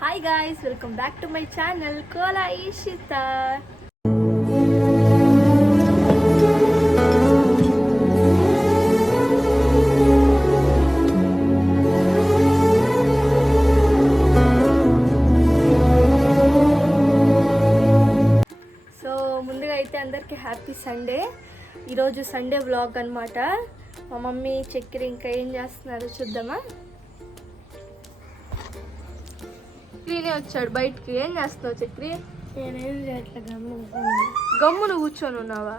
Hi guys, welcome back to my channel Kola Eshitha. So ముందుగా అయితే అందరికీ హ్యాపీ సండే. ఈరోజు సండే వ్లాగ్ అనమాట. మా మమ్మీ చక్కెర ఇంకా ఏం చేస్తున్నారు చూద్దామా. చక్రీనే వచ్చాడు బయటికి. ఏం చేస్తున్నావు చక్రి? నేనేం చేయట్లేదు, గమ్మున కూర్చొని ఉన్నావా?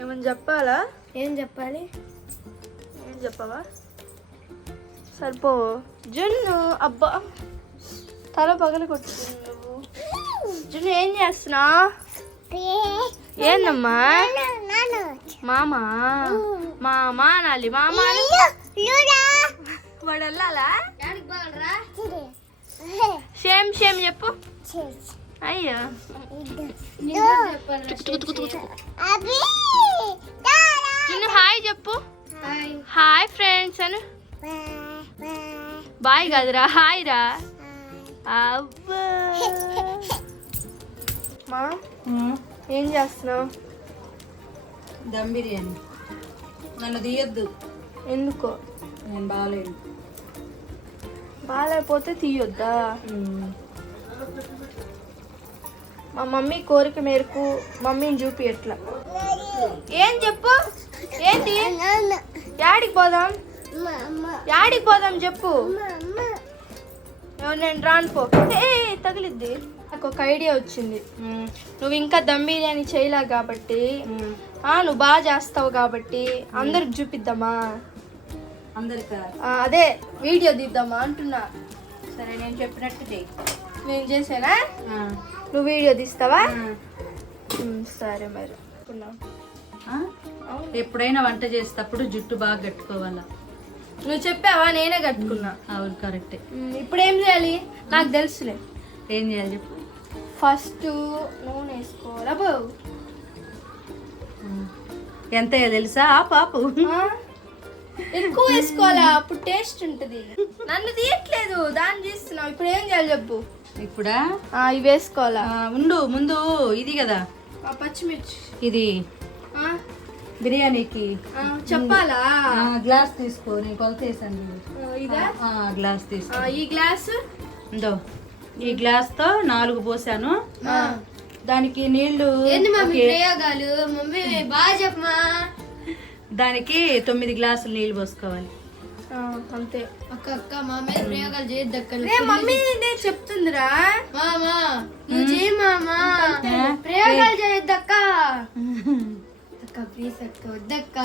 ఏమని చెప్పాలా? ఏం చెప్పాలి? ఏం చెప్పవా? సరిపో జున్ను. అబ్బా తల పగల కొట్టుకుంది నువ్వు. జున్ను ఏం చేస్తున్నా? ఏందమ్మా? మామా మామా అనాలి. మామా వాడు వెళ్ళాలా? షేమ్ షేమ్ చెప్పు. అయ్యో హాయ్ చెప్పు. హాయ్ ఫ్రెండ్స్ అను. బాయ్ కాదురా, హాయ్ రా. అబ్బా మా ఏం చేస్తున్నావు? దమ్ బిర్యానీ. నన్ను తీయొద్దు. ఎందుకో? నేను బాగాలేదు. బాగాలేకపోతే తీయొద్దా? మా మమ్మీ కోరిక మేరకు మమ్మీని చూపి ఎట్లా. ఏం చెప్పు. ఏంటి? యాడికి పోదాం? యాడికి పోదాం చెప్పు. నేను రాను పో. ఏ తగిలిద్ది. నాకు ఒక ఐడియా వచ్చింది. నువ్వు ఇంకా దమ్ బిర్యానీ చేయలే కాబట్టి, నువ్వు బాగా చేస్తావు కాబట్టి అందరికి చూపిద్దామా? అదే వీడియో తీద్దామా అంటున్నా. సరే, నేను చెప్పినట్టు చెయ్యి. నేను చేసానా? నువ్వు వీడియో తీస్తావా? సరే మరి. ఎప్పుడైనా వంట చేసేటప్పుడు జుట్టు బాగా కట్టుకోవాలా. నువ్వు చెప్పావా? నేనే కట్టుకున్నా. అవును, కరెక్టే. ఇప్పుడు ఏం చేయాలి? నాకు తెలుసులే. ఏం చేయాలి చెప్పు. ఫస్ట్ నూనె వేసుకోవాలా బాబు? ఎంత తెలుసా? పాపు ఎక్కువ వేసుకోవాలా? అప్పుడు టేస్ట్ ఉంటుంది. నన్ను తీయట్లేదు, దాన్ని తీస్తున్నావు. ఇప్పుడు ఏం చేయాలి చెప్పు. ఇప్పుడా? ఇవి వేసుకోవాలా? ఉండు, ముందు ఇది కదా పచ్చిమిర్చి. ఇది బిర్యానీకి చెప్పాలా? గ్లాస్ తీసుకో. నేను కొలత వేసాను. ఇదా? గ్లాస్ తీసుకో. ఈ గ్లాస్ ఉందో. ఈ గ్లాస్ తో 4 పోసాను. దానికి నీళ్లు ప్రయోగాలు మమ్మీ బాగా చెప్పమా. దానికి 9 గ్లాసులు నీళ్లు పోసుకోవాలి. అంతే. అక్క మా మీద ప్రయోగాలు చేయొద్దక్క. మమ్మీ చెప్తుందిరా. మామా నువ్వు చేయి మామా. ప్రయోగాలు చేయొద్దక్క. అక్క ప్లీజ్ అక్క, వద్దక్క.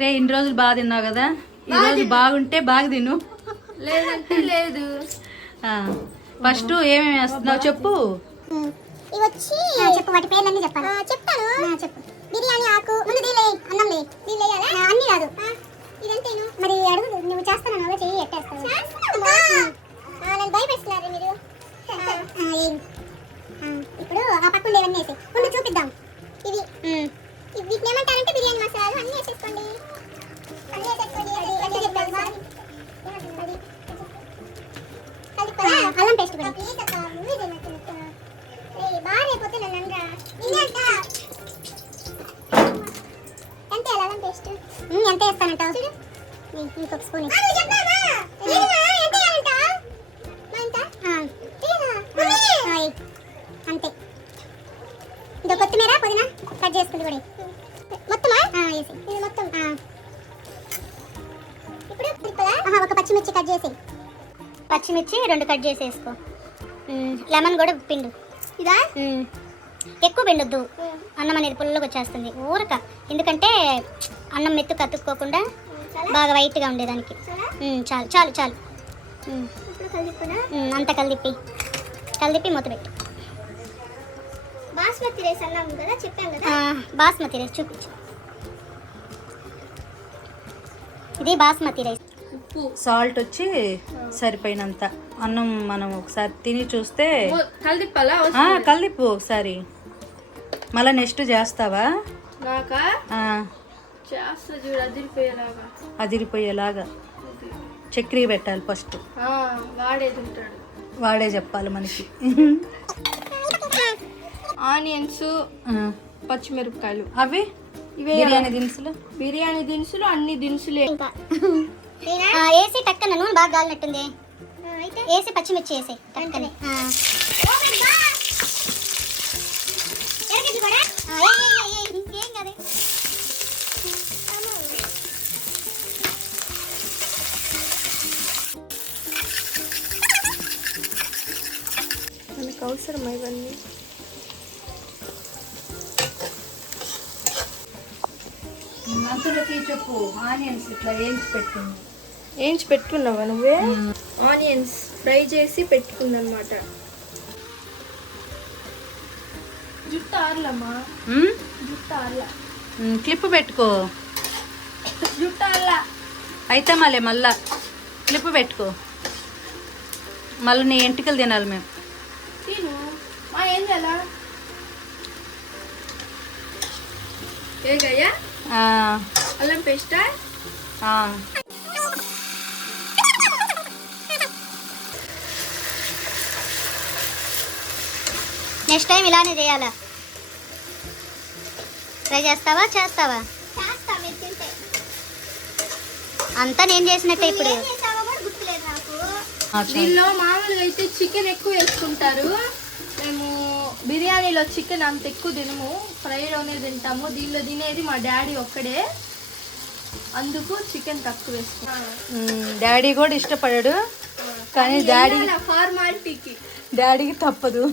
రే ఇన్ని రోజులు బాగా తిన్నావు కదా, ఈ రోజు బాగుంటే బాగా తిను, లేదంటే లేదు. ఫస్ట్ ఏమేమి వేస్తున్నావు చెప్పు. ఇవి వచ్చి చెప్పు, వాటి పేర్లన్నీ చెప్పాలి. చెప్తాను, చెప్పు. బిర్యానీ ఆకు, ముందు దీలే, అన్నం లే, దీని వేయాలా? అన్ని కాదు, ఇదంతేను. మరి అడుగు, నువ్వు చేస్తాను అవే చెయ్యి. ఎట్టేస్తావు? నన్ను భయపెడుతున్నారు మీరు. ఇప్పుడు ఆ పక్కన ఇవన్నీ వేసి ముందు చూపిద్దాం. ఇవి వీటిని ఏమంటారంటే బిర్యానీ మసాలాలు. అన్నీ వేసేసుకోండి, అన్నీ వేసేసుకోండి. అల్లం పేస్ట్ కూడా బాగా అయిపోతే నన్ను అనరా. ఎంత అల్లం పేస్ట్ ఎంత వేస్తానంటావు? ఇంకొక స్పూన్ అంతే. ఇంకా కొత్తిమీర పుదీనా కట్ చేసుకుంది కూడా మొత్తమా వేసి. ఇది మొత్తం. ఇప్పుడు ఒక పచ్చిమిర్చి కట్ చేసి, పచ్చిమిర్చి 2 కట్ చేసేసుకో. లెమన్ కూడా పిండు. ఇదా? ఎక్కువ పిండొద్దు, అన్నం అనేది పుల్లగా వచ్చేస్తుంది ఊరక. ఎందుకంటే అన్నం మెత్తు కతుక్కోకుండా బాగా వైట్గా ఉండేదానికి. చాలు చాలు చాలు. అంత కలిపి మూత పెట్టు. బాస్మతి రైస్ అన్నాము కదా, చెప్పాను కదా. బాస్మతి రైస్ చూపించు. ఇది బాస్మతి రైస్. సాల్ట్ వచ్చి సరిపోయినంత. అన్నం మనం ఒకసారి తిని చూస్తే కలిపి ఒకసారి. మళ్ళీ నెక్స్ట్ చేస్తావా? నాకా చేస్తా చూడు, అదిరిపోయేలాగా. అదిరిపోయేలాగా. చక్రీ పెట్టాలి ఫస్ట్. వాడేది ఉంటాడు. వాడే చెప్పాలి మనకి. ఆనియన్స్, పచ్చిమిరపకాయలు, అవి ఇవే బిర్యానీ దినుసులు. అన్ని దినుసులే. వేసి టక్కన నూనె బాగా గాలినట్టుంది. వేసి పచ్చిమిర్చి వేసి టక్కనే. ఇంకేం కాదు. మనకు అవసరం ఇవన్నీ. మంతులకి చెప్పు, ఆనియన్స్ ఇట్లా వేయించి పెట్టుకున్నావా నువ్వే? ఆనియన్స్ ఫ్రై చేసి పెట్టుకుందనమాట. జుట్టు ఆర్లమ్మా, జుట్టు ఆర్ల. క్లిప్ పెట్టుకో. జుట్టు ఆర్ల అయితే మళ్ళా క్లిప్ పెట్టుకో. మళ్ళీ నీ ఎంటికలు తినాలి మేము. తిను. ఏం చేయాలా? ఏగయ్యా అల్లం పేస్టా? నెక్స్ట్ టైం ఇలానే చేయాలా? ట్రై చేస్తావా? అంతా నేను చేసినట్టే ఇప్పుడు. దీనిలో మామూలుగా అయితే చికెన్ ఎక్కువ వేసుకుంటారు. మేము బిర్యానీలో చికెన్ అంత ఎక్కువ తినము, ఫ్రైలోనే తింటాము. దీనిలో తినేది మా డాడీ ఒక్కడే, అందుకు చికెన్ తక్కువ వేసుకుంటాం. డాడీ కూడా ఇష్టపడాడు, కానీ ఫార్మాలిటీకి డాడీకి తప్పదు.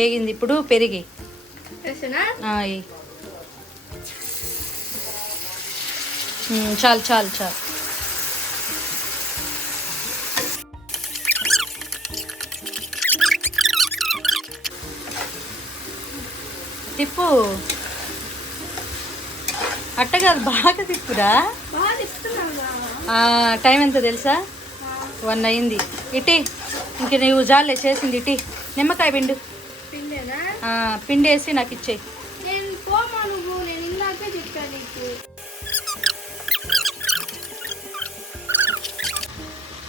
ఏగింది ఇప్పుడు పెరిగి చాలు. తిప్పు. అట్ట కాదు, బాగా తిప్పురా. టైం ఎంత తెలుసా? 1 అయింది. ఇటీ ఇంక నువ్వు జాలే చేసింది. ఇటీ నిమ్మకాయ పిండేసి నాకు ఇచ్చేయి.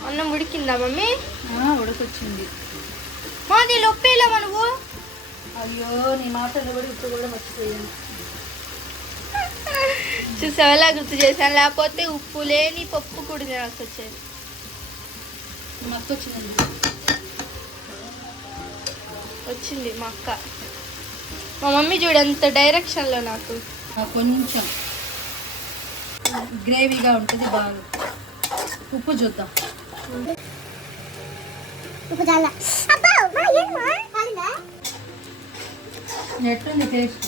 అన్నం ఉడికిందా మమ్మీ? ఉడకొచ్చింది. మాది ఉప్పేలామా నువ్వు? అయ్యో, నీ మాటలు కూడా ఇప్పుడు కూడా మర్చిపోయాను. చూసావా ఎలా గుర్తు చేశాను, లేకపోతే ఉప్పు లేని పప్పు కూడా తినాల్సి వచ్చేది. మక్క వచ్చింది మా అక్క. మా మమ్మీ చూడు ఎంత డైరెక్షన్లో నాకు. కొంచెం గ్రేవీగా ఉంటుంది బాగా. ఉప్పు చూద్దాం. ఎట్లుంది టేస్ట్?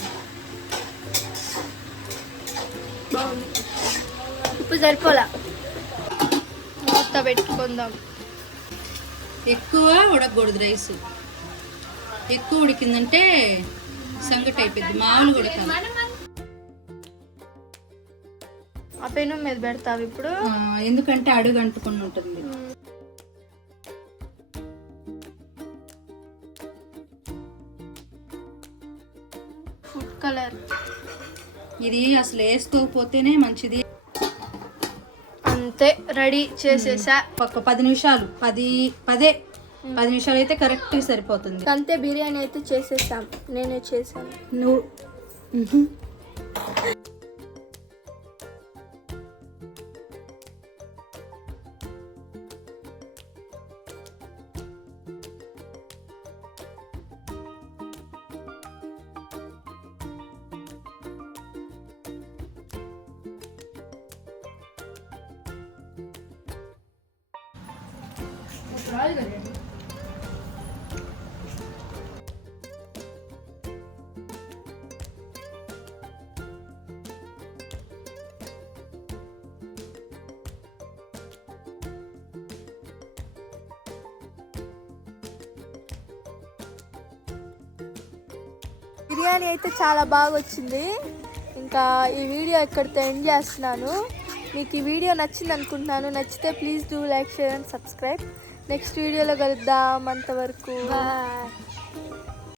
ఉప్పు సరిపోలా, మూత పెట్టుకుందాం. ఎక్కువ ఉడకకూడదు రైస్. ఎక్కువ ఉడికిందంటే సంగటి అయిపోద్ది. మామూలు ఉడకాలి. ఆ పెనం మీద పెడతావు ఇప్పుడు, ఎందుకంటే అడుగు అంటుకుని ఉంటుంది. ఫుడ్ కలర్ ఇది అసలు వేసుకోకపోతేనే మంచిది. అంతే, రెడీ చేసేసా. ఒక 10 నిమిషాలు, 10 నిమిషాలు అయితే కరెక్ట్ సరిపోతుంది. అంతే, బిర్యానీ అయితే చేసేసాం. నేనే చేశాను. నువ్వు బిర్యానీ అయితే చాలా బాగా వచ్చింది. ఇంకా ఈ వీడియో ఇక్కడితో ఎండ్ చేస్తున్నాను. మీకు ఈ వీడియో నచ్చింది అనుకుంటున్నాను. నచ్చితే please do like, share and subscribe. Next వీడియోలో కలుద్దాం. అంతవరకు బాయ్.